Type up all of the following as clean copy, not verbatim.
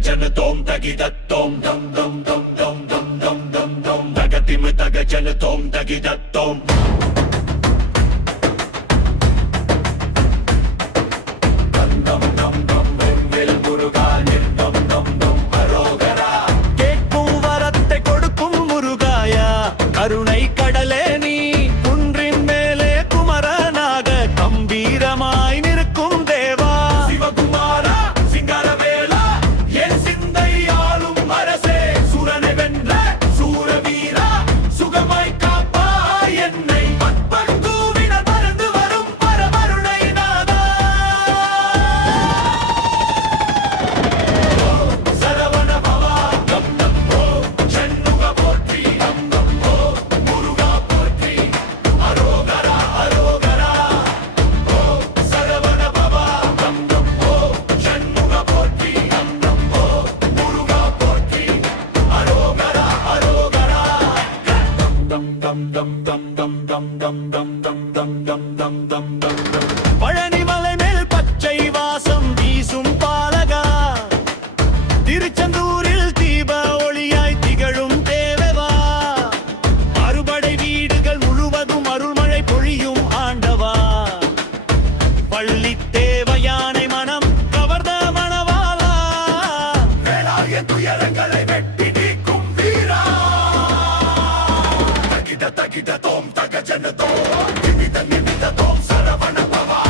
Jana tom tagida tom dum dum dum dum dum dum dum dum Tagatim taga jana tom tagida tom Dum dum dum dum Vil muruga dum dum dum arogara Kekkum varathai kodukkum murugaya Karunai kadale nee kundrin mele kumaranaga Kambeeramai nirukkum deva Sivakumara Singaravela Palanimalai மேல் பச்சை வாசம் வீசும் பாலகா திருச்செந்தூரில் தீப ஒளியாய் திகழும் தேவவா அறுபடை வீடுகள் முழுவதும் அருள்மழை பொழியும் ஆண்டவா பள்ளி தேவையானை மனம் கவர்ந்த மணவாளா வேளாய துயரங்களை வெட்டி நீக்கும் வீரா தகிட தகிட தோம் தக ஜன தோம் நிமித நிமித தோம் சரவண பவா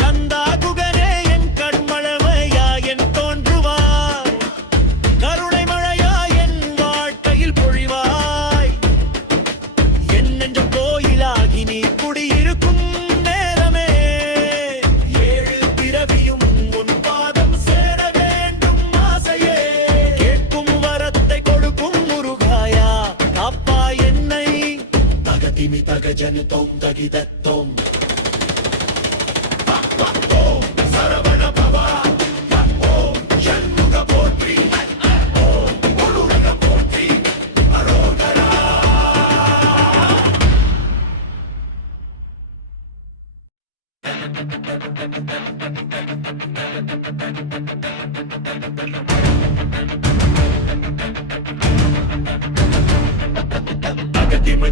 கந்தா குகனே என் கண்மழமையா என் தோன்றுவாய் கருணை மழையா என் வாழ்க்கையில் பொழிவாய் என் நெஞ்ச கோயிலாகி நீ குடியிருக்கும் நேரமே ஏழு பிறவியும் உன் பாதம் சேர வேண்டும் ஆசையே கேட்கும் வரத்தை கொடுக்கும் முருகாயா காப்பா என்னை தகதிமி தக ஜனு தோம் தகிதத்தோம்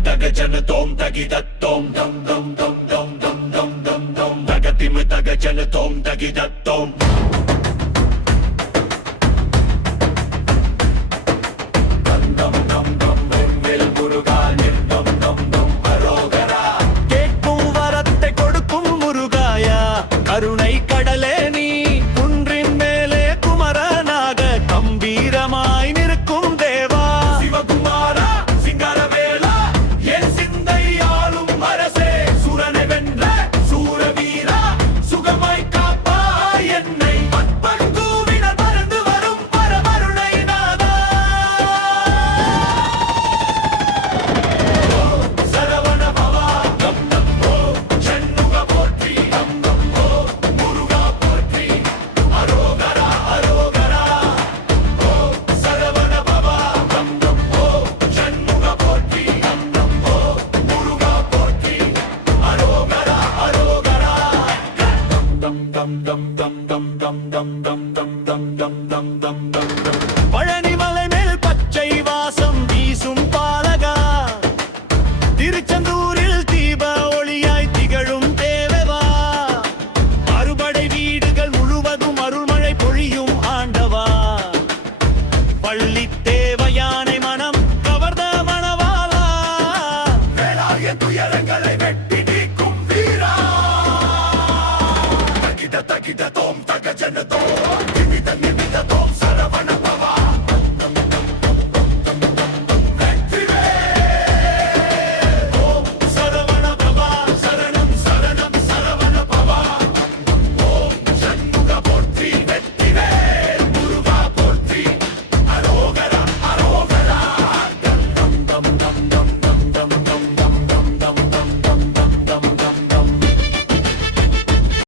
Taga jana tom tagida tom dum dum dum dum dum dum dum dum Tagatim taga jana tom tagida tom Dum dum dum dum vil muruga dum dum dum arogara Kekkum varathai kodukkum murugaya Karunai kadale nee kundrin mele kumaranaga Kambeeramai nirukkum deva Sivakumara Singaravela Palanimalai மேல் பச்சை வாசம் வீசும் பாலகா திருச்செந்தூரில் தீப ஒளியாய் திகழும் தேவவா அறுபடை வீடுகள் முழுவதும் அருள்மழை பொழியும் ஆண்டவா பள்ளி